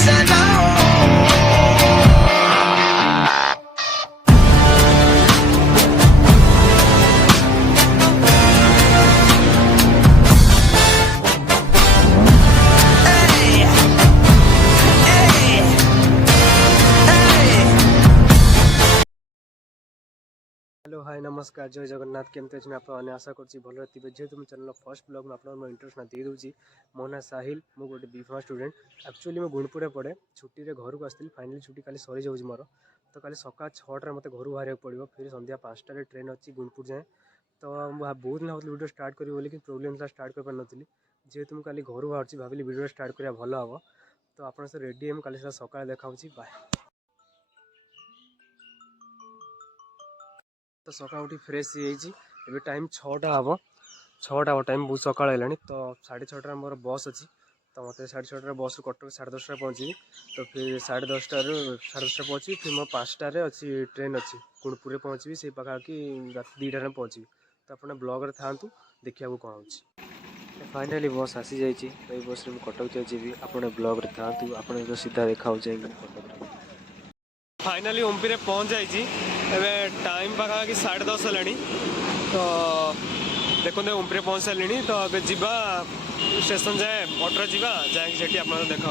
said no. Hello hi नमस्कार जय जगन्नाथ केमती अच्छे आपने आशा कर भल थे जेहतु मुझे चैनल फर्स्ट ब्लॉग में आप इंटरेस्ट ना दे दूसरी मो ना साहिल मु गोटे बीफा स्टूडेंट एक्चुअली मैं गुणपुर पढ़े छुट्टी रे घर को आसती फाइनाली छुट्टी काली सरी जाऊँगी मोर तो काली सका 6टार मत घर बाहर पड़ो फिर संध्या 5टार ट्रेन अच्छी गुणपुर जाए तो बहुत दिन भाई वीडियो स्टार्ट करी बोली प्रोब्लेम था स्टार्ट कर पारि जेहतु मुझे काली घर बाहर भाविली वीडियो स्टार्ट करा भल हम तो आप रेडी हम काली सका देखा बाय। तो सका उठी फ्रेश हो टाइम 6टा हम 6टा हम टाइम बहुत सका तो 6:30 मोर बस अच्छी तो मत 6:30 बस कटक 10:30 पहुँची तो फिर 10:30 10:30 पहुँची फिर मो 5टार अच्छी ट्रेन अच्छी गुणपुर पहुँची से पाखापाखि रात 2टार पहुँची तो आप ब्लॉग था देखा कौन हो फाइनाली बस आसी जाइए तो ये बस कटक जाइए आप ब्लॉग था आप सीधा देखा कटक फाइनाली ओमपी पहुँच जाइए टाइम पाखापाखि 10:30 है तो देखते ओमपी पहुँच सारे तो अब जा स्टेशन जाए ऑटो जा जाकि आप देखा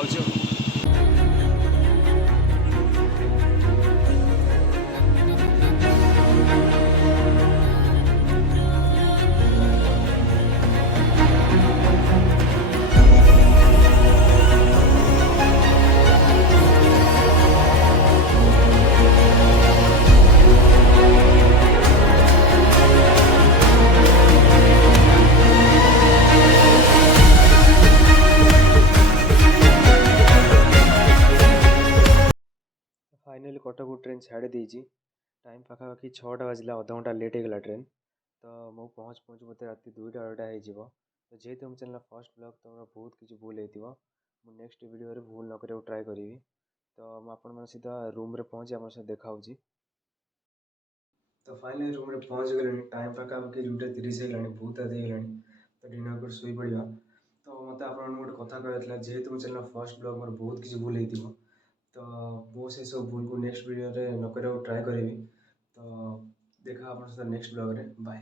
फाइनाली कटक ट्रेन छाड़ी देजी टाइम पाखापाखि 6टा बाजिला अध घंटा लेट होगा ट्रेन तो मु पहुँच मत रात 2टा 2:30 हो तो जेहतु हम चैनल फर्स्ट ब्लॉग तो बहुत किसी भूल हो नेक्स्ट वीडियो भूल न करा ट्राए करी तो मुझे सीधा रूम रे पहुँची आप देखा तो फाइनाली रूम रे पहुँच गले टाइम पाखापाखि 2:30 है बहुत रात हो तो डिनर कर शोई पड़ा तो मत आप गोटे कथा कहला जेहतु मो चैनल फर्स्ट ब्लॉग मोर बहुत किसी भूल हो तो वो से सब भूल को नेक्स्ट वीडियो रे न ट्राए करी तो देखा आप नेक्स्ट ब्लॉग रे बाय।